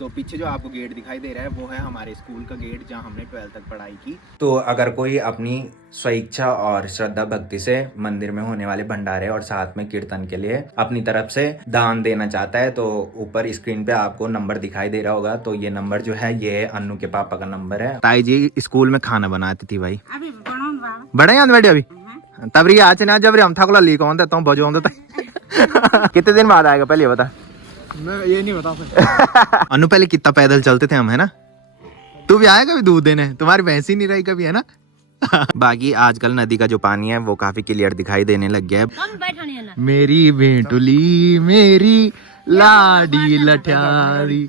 तो पीछे जो आपको गेट दिखाई दे रहा है वो है हमारे स्कूल का गेट जहाँ हमने 12th तक पढ़ाई की। तो अगर कोई अपनी स्वेच्छा और श्रद्धा भक्ति से मंदिर में होने वाले भंडारे और साथ में कीर्तन के लिए अपनी तरफ से दान देना चाहता है तो ऊपर स्क्रीन पे आपको नंबर दिखाई दे रहा होगा। तो ये नंबर जो है ये अन्नू के पापा का नंबर है। ताई जी स्कूल में खाना बनाती थी भाई, बड़े याद बैठे अभी तब आज ना जब हम थकला लीक होता तो बजो कितने दिन बाद आएगा पहले बता। मैं ये नहीं बता अनु पहले कितना पैदल चलते थे हम, है ना? तू भी आया कभी दूध देने? तुम्हारी भैंस ही नहीं रही कभी, है ना? बाकी आजकल नदी का जो पानी है वो काफी क्लियर दिखाई देने लग गया है। मेरी बेटुली मेरी लाडी लठियारी।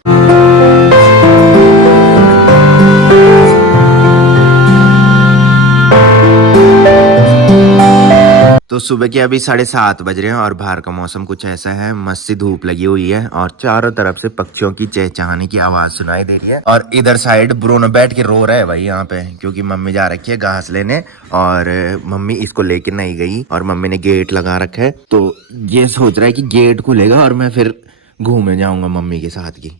तो सुबह के अभी 7:30 बज रहे हैं और बाहर का मौसम कुछ ऐसा है, मस्त सी धूप लगी हुई है और चारों तरफ से पक्षियों की चहचहाने की आवाज सुनाई दे रही है। और इधर साइड ब्रूनो बैठ के रो रहा है भाई यहाँ पे, क्योंकि मम्मी जा रखी है घास लेने और मम्मी इसको लेके नहीं गई और मम्मी ने गेट लगा रखा है। तो ये सोच रहा है कि गेट खुलेगा और मैं फिर घूमने जाऊंगा मम्मी के साथ की,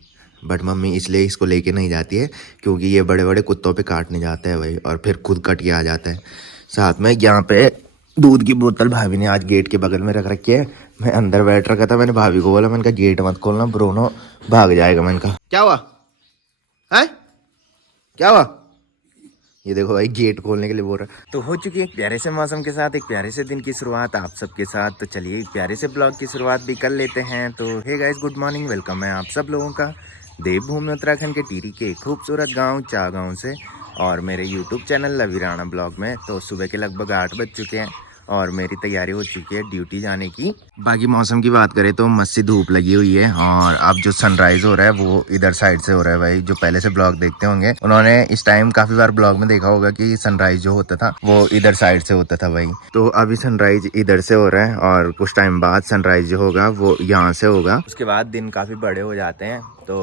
बट मम्मी इसलिए इसको लेके नहीं जाती है क्योंकि ये बड़े बड़े कुत्तों पे काटने जाता है भाई और फिर खुद कट के आ जाता है। साथ में यहाँ पे दूध की बोतल भाभी ने आज गेट के बगल में रख रखी है। मैं अंदर बैठ रखा था, मैंने भाभी को बोला, मैंने कहा गेट मत खोलना ब्रूनो भाग जाएगा। मैंने कहा क्या हुआ है, क्या हुआ? ये देखो भाई गेट खोलने के लिए बोल रहा। तो हो चुकी है एक प्यारे से मौसम के साथ एक प्यारे से दिन की शुरुआत आप सबके साथ। तो चलिए एक प्यारे से ब्लॉग की शुरुआत भी कर लेते हैं। तो hey guys good morning, welcome है आप सब लोगों का देवभूमि उत्तराखंड के टिहरी के खूबसूरत गाँव चागांव से और मेरे यूट्यूब चैनल लवीराणा ब्लॉग में। तो सुबह के लगभग 8 बज चुके हैं और मेरी तैयारी हो चुकी है ड्यूटी जाने की। बाकी मौसम की बात करें तो मस्त सी धूप लगी हुई है और अब जो सनराइज हो रहा है वो इधर साइड से हो रहा है भाई। जो पहले से ब्लॉग देखते होंगे उन्होंने इस टाइम काफी बार ब्लॉग में देखा होगा कि सनराइज जो होता था वो इधर साइड से होता था भाई। तो अभी सनराइज इधर से हो रहा है और कुछ टाइम बाद सनराइज जो होगा वो यहाँ से होगा। उसके बाद दिन काफी बड़े हो जाते हैं। तो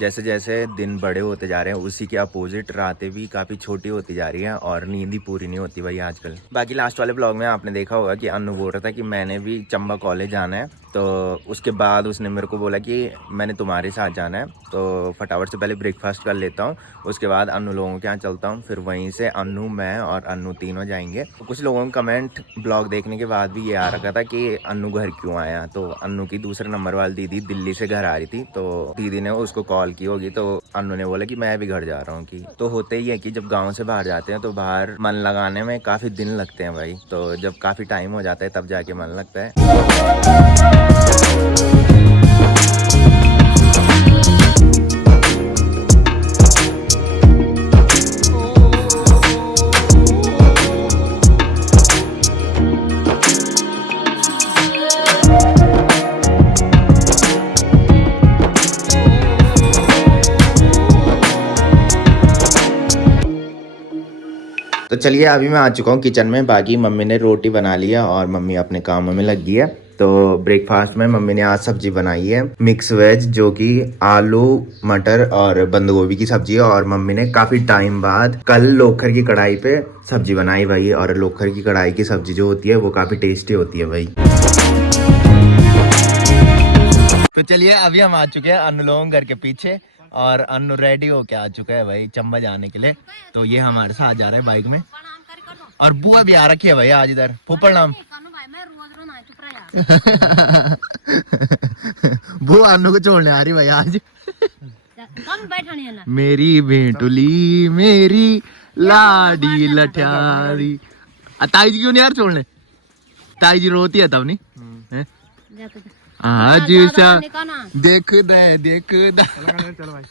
जैसे जैसे दिन बड़े होते जा रहे हैं उसी के अपोजिट रातें भी काफी छोटी होती जा रही हैं और नींद ही पूरी नहीं होती भाई आजकल। बाकी लास्ट वाले ब्लॉग में आपने देखा होगा कि अन्नू बोल रहा था कि मैंने भी चंबा कॉलेज जाना है। तो उसके बाद उसने मेरे को बोला कि मैंने तुम्हारे साथ जाना है तो फटाफट से पहले ब्रेकफास्ट कर लेता हूँ, उसके बाद अन्नू लोगों के यहाँ चलता हूँ, फिर वहीं से अन्नू मैं और अन्नू तीनों जाएंगे। तो कुछ लोगों का कमेंट ब्लॉग देखने के बाद भी ये आ रखा था कि अन्नू घर क्यों आया। तो अन्नू की दूसरे नंबर वाली दीदी दिल्ली से घर आ रही थी तो दीदी ने उसको कॉल की होगी तो अन्नू ने बोला कि मैं भी घर जा रहा हूँ। कि तो होते ही है कि जब गाँव से बाहर जाते हैं तो बाहर मन लगाने में काफ़ी दिन लगते हैं भाई। तो जब काफ़ी टाइम हो जाता है तब जाके मन लगता है। तो चलिए अभी मैं आ चुका हूँ किचन में। बाकी मम्मी ने रोटी बना लिया और मम्मी अपने कामों में लग गई है। तो ब्रेकफास्ट में मम्मी ने आज सब्जी बनाई है मिक्स वेज, जो कि आलू मटर और बंद गोभी की सब्जी है। और मम्मी ने काफी टाइम बाद कल लोखर की कढ़ाई पे सब्जी बनाई भाई। और लोखर की कढ़ाई की सब्जी जो होती है वो काफी टेस्टी होती है भाई। तो चलिए अभी हम आ चुके हैं अन्नू लोगों घर के पीछे और अन्नू रेडी होके आ चुका है भाई चंबा जाने के लिए। तो ये हमारे साथ जा रहा है बाइक में और बुआ भी आ रखी है भाई आज इधर। फूफड़ नाम बुआ अन्नू को छोड़ने आ रही भाई आज। मेरी बेटुली मेरी लाडी लठियारी। ताई जी क्यों नहीं यार छोड़ने? ताई जी रोती है तब नहीं आज सा देख दे चलो भाई।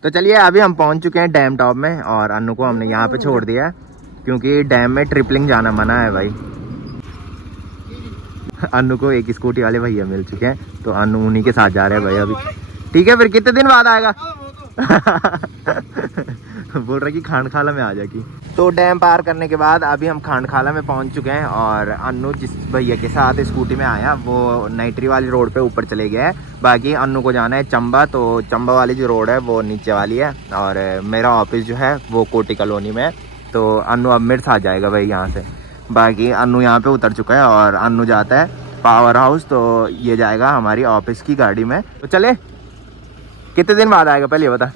तो चलिए अभी हम पहुंच चुके हैं डैम टॉप में और अन्नू को हमने यहाँ पे छोड़ दिया है क्योंकि डैम में ट्रिपलिंग जाना मना है भाई। अन्नू को एक स्कूटी वाले भैया मिल चुके हैं तो अन्नू उन्हीं के साथ जा रहे हैं भाई अभी। ठीक है फिर कितने दिन बाद आएगा? बोल रहा कि खांडखाला में आ जाएगी। तो डैम पार करने के बाद अभी हम खांडखाला में पहुंच चुके हैं और अन्नू जिस भैया के साथ स्कूटी में आया वो नाइट्री वाली रोड पे ऊपर चले गया है। बाकी अन्नू को जाना है चंबा, तो चंबा वाली जो रोड है वो नीचे वाली है और मेरा ऑफिस जो है वो कोटी कॉलोनी में है। तो अन्नू अब मेरे साथ जाएगा भाई यहाँ से। बाकी अन्नू यहाँ पे उतर चुका है और अन्नू जाता है पावर हाउस, तो ये जाएगा हमारी ऑफिस की गाड़ी में। तो चले, कितने दिन बाद आएगा पहले ये बता।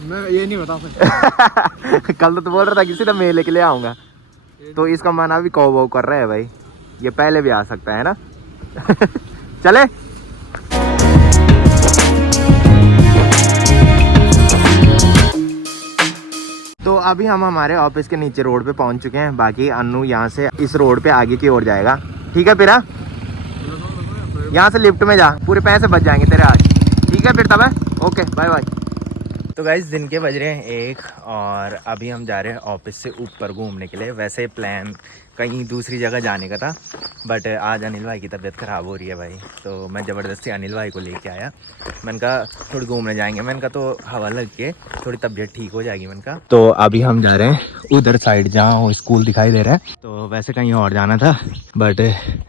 मैं ये नहीं बता सकता। कल तो बोल रहा था किसी तो मेले के लिए आऊँगा, तो इसका मन अभी कौ वो कर रहा है भाई, ये पहले भी आ सकता है ना। चले। तो अभी हम हमारे ऑफिस के नीचे रोड पे पहुंच चुके हैं। बाकी अन्नू यहाँ से इस रोड पे आगे की ओर जाएगा। ठीक है फिर, यहाँ से लिफ्ट में जा, पूरे पैसे बच जाएंगे तेरे आज। ठीक है फिर तब है, ओके बाय बाय। तो गाइस दिन के बज रहे हैं 1 और अभी हम जा रहे हैं ऑफिस से ऊपर घूमने के लिए। वैसे प्लान कहीं दूसरी जगह जाने का था, बट आज अनिल भाई की तबीयत ख़राब हो रही है भाई, तो मैं ज़बरदस्ती अनिल भाई को लेके आया। मैंने कहा थोड़ी घूमने जाएंगे, मैंने कहा तो हवा लग के थोड़ी तबीयत ठीक हो जाएगी। मैंने कहा तो अभी हम जा रहे हैं उधर साइड जहाँ वो स्कूल दिखाई दे रहा है। तो वैसे कहीं और जाना था, बट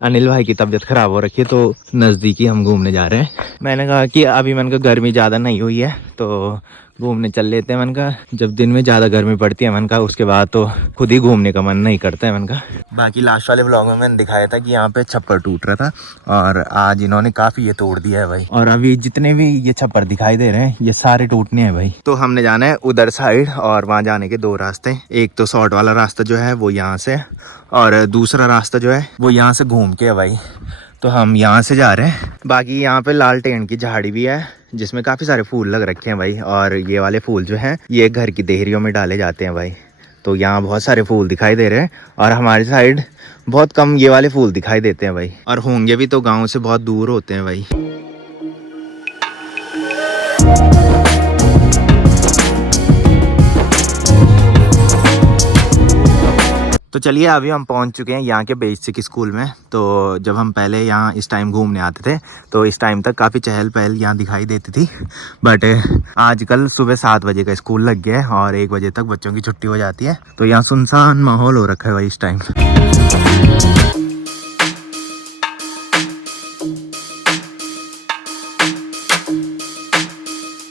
अनिल भाई की तबीयत ख़राब हो रखी है तो नज़दीकी हम घूमने जा रहे हैं। मैंने कहा कि अभी मैंने कहा गर्मी ज़्यादा नहीं हुई है तो घूमने चल लेते हैं। मैंने कहा जब दिन में ज़्यादा गर्मी पड़ती है, मैंने कहा उसके बाद तो खुद ही घूमने का मन नहीं करता है। मैंने कहा बाकी लास्ट वाले व्लॉग में मैंने दिखाया था कि यहाँ पे छप्पर टूट रहा था और आज इन्होंने काफ़ी ये तोड़ दिया है भाई। और अभी जितने भी ये छप्पर दिखाई दे रहे हैं ये सारे टूटने हैं भाई। तो हमने जाना है उधर साइड और वहाँ जाने के 2 रास्ते, एक तो शॉर्ट वाला रास्ता जो है वो यहाँ से और दूसरा रास्ता जो है वो यहाँ से घूम के है भाई। तो हम यहाँ से जा रहे हैं। बाकी यहाँ पे लालटेन की झाड़ी भी है जिसमें काफ़ी सारे फूल लग रखे हैं भाई, और ये वाले फूल जो हैं ये घर की देहरियों में डाले जाते हैं भाई। तो यहाँ बहुत सारे फूल दिखाई दे रहे हैं और हमारी साइड बहुत कम ये वाले फूल दिखाई देते हैं भाई, और होंगे भी तो गाँव से बहुत दूर होते हैं भाई। तो चलिए अभी हम पहुंच चुके हैं यहाँ के बेसिक स्कूल में। तो जब हम पहले यहाँ इस टाइम घूमने आते थे तो इस टाइम तक काफ़ी चहल पहल यहाँ दिखाई देती थी, बट आजकल सुबह 7 बजे का स्कूल लग गया है और 1 बजे तक बच्चों की छुट्टी हो जाती है। तो यहाँ सुनसान माहौल हो रखा है भाई इस टाइम।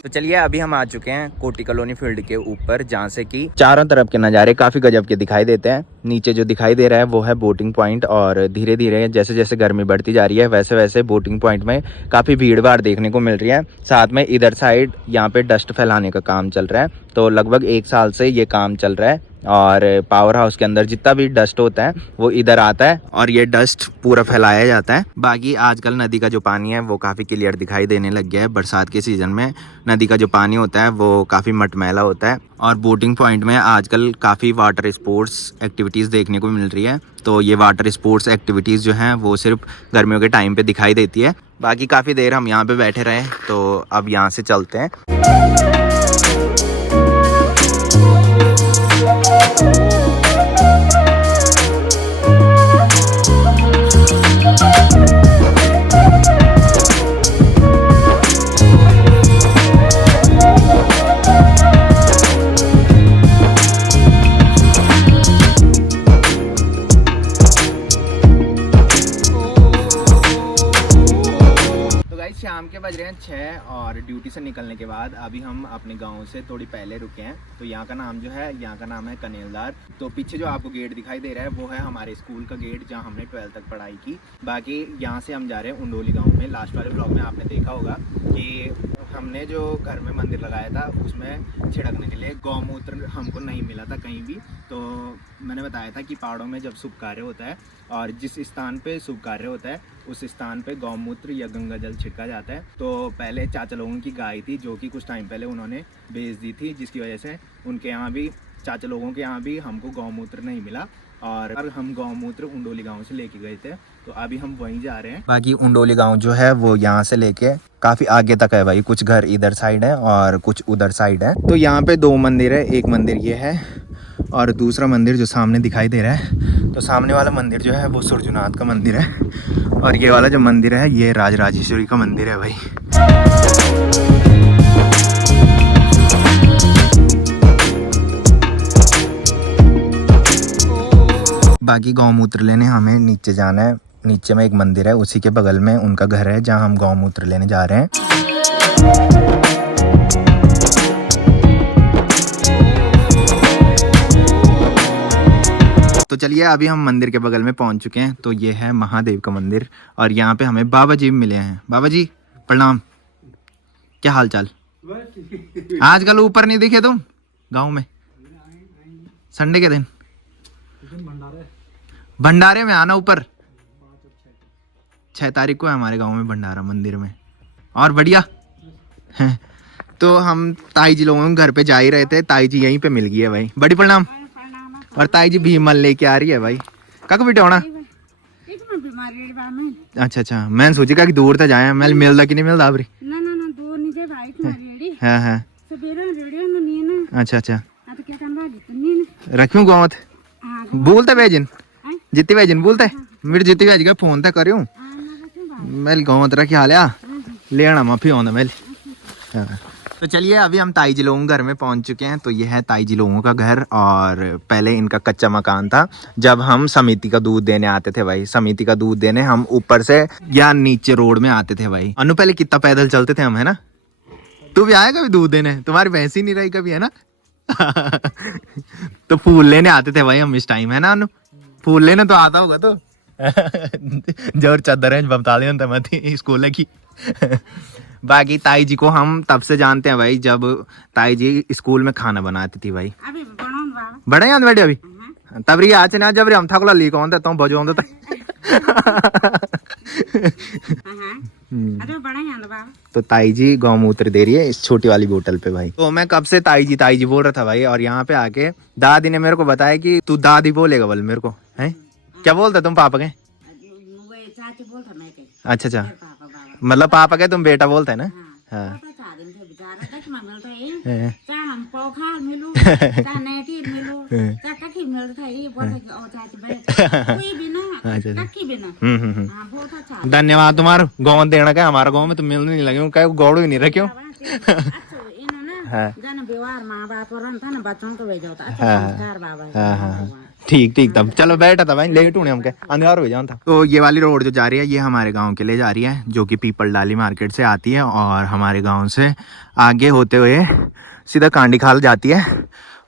तो चलिए अभी हम आ चुके हैं कोटी कॉलोनी फील्ड के ऊपर, जहाँ से कि चारों तरफ के नज़ारे काफ़ी गजब के दिखाई देते हैं। नीचे जो दिखाई दे रहा है वो है बोटिंग पॉइंट, और धीरे धीरे जैसे जैसे गर्मी बढ़ती जा रही है वैसे वैसे बोटिंग पॉइंट में काफ़ी भीड़ भाड़ देखने को मिल रही है। साथ में इधर साइड यहाँ पे डस्ट फैलाने का काम चल रहा है, तो लगभग 1 साल से ये काम चल रहा है और पावर हाउस के अंदर जितना भी डस्ट होता है वो इधर आता है और ये डस्ट पूरा फैलाया जाता है। बाकी आजकल नदी का जो पानी है वो काफ़ी क्लियर दिखाई देने लग गया है। बरसात के सीज़न में नदी का जो पानी होता है वो काफ़ी मटमैला होता है, और बोटिंग पॉइंट में आजकल काफ़ी वाटर स्पोर्ट्स एक्टिविटीज़ देखने को मिल रही है। तो ये वाटर स्पोर्ट्स एक्टिविटीज़ जो हैं वो सिर्फ गर्मियों के टाइम पे दिखाई देती है। बाकी काफ़ी देर हम यहाँ पे बैठे रहे, तो अब यहाँ से चलते हैं। शाम के बज रहे हैं 6 और ड्यूटी से निकलने के बाद अभी हम अपने गांव से थोड़ी पहले रुके हैं। तो यहाँ का नाम जो है, यहाँ का नाम है कनेलदार। तो पीछे जो आपको गेट दिखाई दे रहा है वो है हमारे स्कूल का गेट जहाँ हमने 12th तक पढ़ाई की। बाकी यहाँ से हम जा रहे हैं उंडोली गाँव में। लास्ट वाले ब्लॉग में आपने देखा होगा कि हमने जो घर में मंदिर लगाया था उसमें छिड़कने के लिए गौमूत्र हमको नहीं मिला था कहीं भी। तो मैंने बताया था कि पहाड़ों में जब शुभ कार्य होता है और जिस स्थान पे शुभ कार्य होता है उस स्थान पे गौमूत्र या गंगा जल छिड़का जाता है। तो पहले चाचा लोगों की गाय थी जो कि कुछ टाइम पहले उन्होंने बेच दी थी, जिसकी वजह से उनके यहाँ भी, चाचा लोगों के यहाँ भी हमको गौमूत्र नहीं मिला और हम गौमूत्र उंडोली गांव से लेके गए थे। तो अभी हम वहीं जा रहे हैं। बाकी उंडोली गांव जो है वो यहाँ से लेके काफ़ी आगे तक है भाई। कुछ घर इधर साइड है और कुछ उधर साइड है। तो यहाँ पे 2 मंदिर है, एक मंदिर ये है और दूसरा मंदिर जो सामने दिखाई दे रहा है। तो सामने वाला मंदिर जो है वो सूर्यनाथ का मंदिर है और ये वाला जो मंदिर है ये राजराजेश्वरी का मंदिर है भाई। बाकी गौमूत्र लेने हमें नीचे जाना है। नीचे में एक मंदिर है, उसी के बगल में उनका घर है जहाँ हम गौमूत्र लेने जा रहे हैं। तो चलिए अभी हम मंदिर के बगल में पहुंच चुके हैं। तो ये है महादेव का मंदिर और यहाँ पे हमें बाबा जी मिले हैं। बाबा जी प्रणाम, क्या हाल चाल? आजकल ऊपर नहीं दिखे तुम गांव में? संडे के दिन भंडारे में आना ऊपर। 6 तारीख को है हमारे गांव में भंडारा मंदिर में। और बढ़िया है। तो हम ताई जी लोगों के घर पे जा ही रहे थे, ताई जी यहीं पे मिल गई है भाई। बड़ी प्रणाम। और ताई जी भीमल लेके आ रही है भाई। कक बेटे होना? अच्छा अच्छा, मैंने सोची कि दूर तक जाए, मैं मिलता कि नहीं मिलता आपरी? हाँ हाँ अच्छा अच्छा रखूं गौत बोलते भेजन जितनी भेजन बोलते मेरे जितनी भेज के फोन तक करूँ मेल गौत रखी हालिया ले आना माफी आंदा मेल। तो चलिए अभी हम ताई जी लोगों के घर में पहुंच चुके हैं। तो ये है ताई जी लोगों का घर और पहले इनका कच्चा मकान था। जब हम समिति का दूध देने आते थे भाई, समिति का दूध देने हम ऊपर से या नीचे रोड में आते थे भाई। अनु पहले कितना पैदल चलते थे हम, है ना? तू भी आया कभी दूध देने? तुम्हारी भैंस ही नहीं रही कभी, है ना? तो फूल लेने आते थे भाई हम इस टाइम, है ना अनु? फूल लेने तो आता होगा तो जोर चादर है बता दे स्कूल की। बाकी ताई जी को हम तब से जानते हैं भाई जब ताई जी स्कूल में खाना बनाती थी भाई। बड़े याद बैठे अभी तब रही आज ना जब हम थकला ली कौन तो बजो तो ताई जी गौमूत्र दे रही है इस छोटी वाली बोतल पे भाई। तो मैं कब से ताई जी बोल रहा था भाई और यहाँ पे आके दादी ने मेरे को बताया कि तू दादी बोलेगा बोल मेरे को, है क्या बोलता तुम पापा के? अच्छा अच्छा मतलब पापा के तुम बेटा बोलते है ना? हाँ धन्यवाद तुम्हारा गाँव देना का हमारा गाँव में तो मिलने नहीं लगे क्या गौड़ ही नहीं रहे क्यों? ठीक ठीक तब चलो बैठा था भाई लेट होने हमके अंधेर हो जाता। तो ये वाली रोड जो जा रही है ये हमारे गांव के लिए जा रही है जो कि पीपल डाली मार्केट से आती है और हमारे गांव से आगे होते हुए सीधा कांडी खाल जाती है।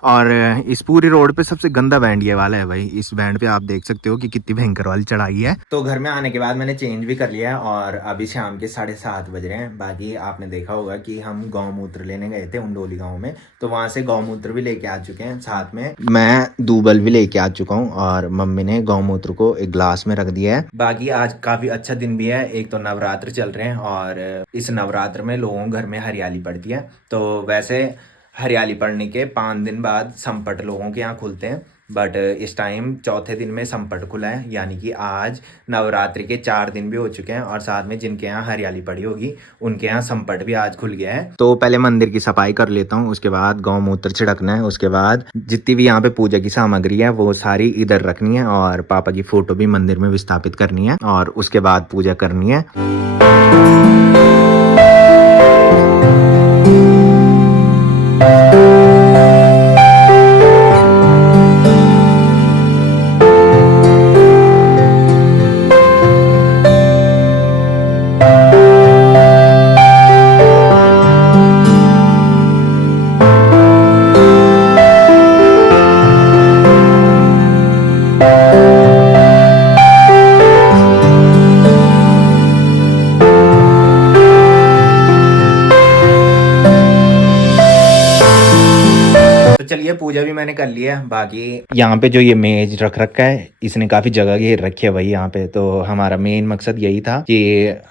और इस पूरी रोड पे सबसे गंदा बैंड ये वाला है भाई। इस बैंड पे आप देख सकते हो कि कितनी भयंकर वाली चढ़ाई है। तो घर में आने के बाद मैंने चेंज भी कर लिया है और अभी शाम के 7:30 बज रहे हैं। बाकी आपने देखा होगा कि हम गौमूत्र लेने गए थे उंडोली गांव में, तो वहां से गौमूत्र भी लेके आ चुके हैं। साथ में मैं दूबल भी लेके आ चुका हूँ और मम्मी ने गौमूत्र को एक ग्लास में रख दिया है। बाकी आज काफी अच्छा दिन भी है। एक तो नवरात्र चल रहे हैं और इस नवरात्र में लोगों घर में हरियाली पड़ती है। तो वैसे हरियाली पड़ने के 5 दिन बाद संपट लोगों के यहाँ खुलते हैं, बट इस टाइम चौथे दिन में संपट खुला है, यानी कि आज नवरात्रि के 4 दिन भी हो चुके हैं और साथ में जिनके यहाँ हरियाली पड़ी होगी उनके यहाँ संपट भी आज खुल गया है। तो पहले मंदिर की सफाई कर लेता हूँ, उसके बाद गौमूत्र छिड़कना है, उसके बाद जितनी भी यहाँ पे पूजा की सामग्री है वो सारी इधर रखनी है और पापा की फोटो भी मंदिर में विस्थापित करनी है और उसके बाद पूजा करनी है। चलिए पूजा भी मैंने कर लिया है। बाकी यहाँ पे जो ये मेज रख रखा है इसने काफी जगह घेर रखी है भाई यहाँ पे। तो हमारा मेन मकसद यही था कि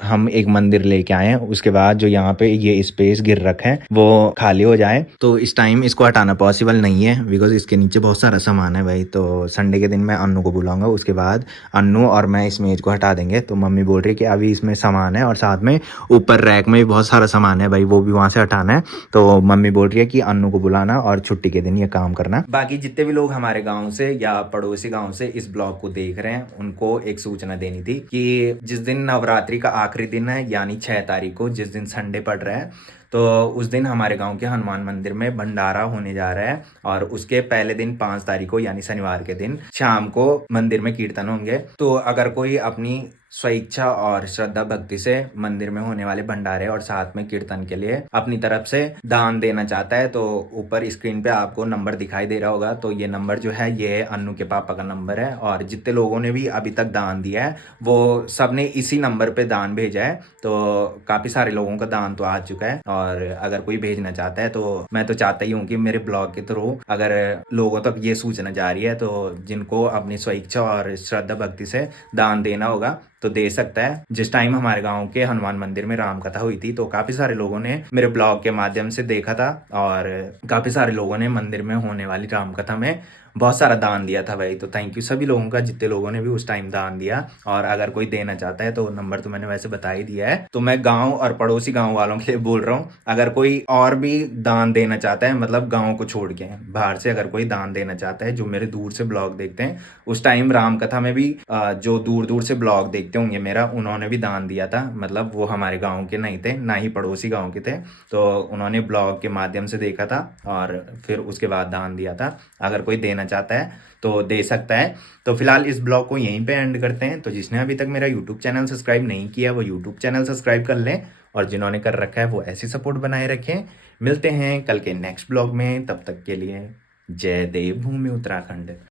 हम एक मंदिर लेके आए हैं, उसके बाद जो यहाँ पे ये स्पेस गिर रखा है वो खाली हो जाए। तो इस टाइम इसको हटाना पॉसिबल नहीं है बिकॉज इसके नीचे बहुत सारा सामान है भाई। तो संडे के दिन मैं अन्नू को बुलाऊंगा, उसके बाद अन्नू और मैं इस मेज को हटा देंगे। तो मम्मी बोल रही है कि अभी इसमें सामान है और साथ में ऊपर रैक में भी बहुत सारा सामान है भाई, वो भी वहां से हटाना है। तो मम्मी बोल रही है कि अन्नू को बुलाना और छुट्टी के दिन ये काम करना। बाकी जितने भी लोग हमारे गांव से या पड़ोसी गांव से इस ब्लॉग को देख रहे हैं उनको एक सूचना देनी थी कि जिस दिन नवरात्रि का आखिरी दिन है यानी 6 तारीख को जिस दिन संडे पड़ रहा है, तो उस दिन हमारे गांव के हनुमान मंदिर में भंडारा होने जा रहा है और उसके पहले दिन 5 तारीख को यानी शनिवार के दिन शाम को मंदिर में कीर्तन होंगे। तो अगर कोई अपनी स्वेच्छा और श्रद्धा भक्ति से मंदिर में होने वाले भंडारे और साथ में कीर्तन के लिए अपनी तरफ से दान देना चाहता है तो ऊपर स्क्रीन पे आपको नंबर दिखाई दे रहा होगा। तो ये नंबर जो है ये अन्नू के पापा का नंबर है और जितने लोगों ने भी अभी तक दान दिया है वो सब ने इसी नंबर पे दान भेजा है। तो काफी सारे लोगों का दान तो आ चुका है और अगर कोई भेजना चाहता है तो मैं तो चाहता ही हूँ कि मेरे ब्लॉग के थ्रू अगर लोगों तक ये सूचना जा रही है तो जिनको अपनी स्वेच्छा और श्रद्धा भक्ति से दान देना होगा तो दे सकता है। जिस टाइम हमारे गांव के हनुमान मंदिर में राम कथा हुई थी तो काफी सारे लोगों ने मेरे ब्लॉग के माध्यम से देखा था और काफी सारे लोगों ने मंदिर में होने वाली राम कथा में बहुत सारा दान दिया था भाई। तो थैंक यू सभी लोगों का जितने लोगों ने भी उस टाइम दान दिया। और अगर कोई देना चाहता है तो नंबर तो मैंने वैसे बता ही दिया है। तो मैं गांव और पड़ोसी गांव वालों के लिए बोल रहा हूँ, अगर कोई और भी दान देना चाहता है मतलब गांव को छोड़ के बाहर से अगर कोई दान देना चाहता है जो मेरे दूर से ब्लॉग देखते हैं, उस टाइम राम कथा में भी जो दूर दूर से ब्लॉग देखते होंगे मेरा उन्होंने भी दान दिया था। मतलब वो हमारे गाँव के नहीं थे ना ही पड़ोसी गाँव के थे, तो उन्होंने ब्लॉग के माध्यम से देखा था और फिर उसके बाद दान दिया था। अगर कोई देना चाहता है तो दे सकता है। तो फिलहाल इस ब्लॉग को यहीं पे एंड करते हैं। तो जिसने अभी तक मेरा यूट्यूब चैनल सब्सक्राइब नहीं किया वो यूट्यूब चैनल सब्सक्राइब कर लें और जिन्होंने कर रखा है वो ऐसी सपोर्ट बनाए रखें। मिलते हैं कल के नेक्स्ट ब्लॉग में, तब तक के लिए जय देव भूमि उत्तराखंड।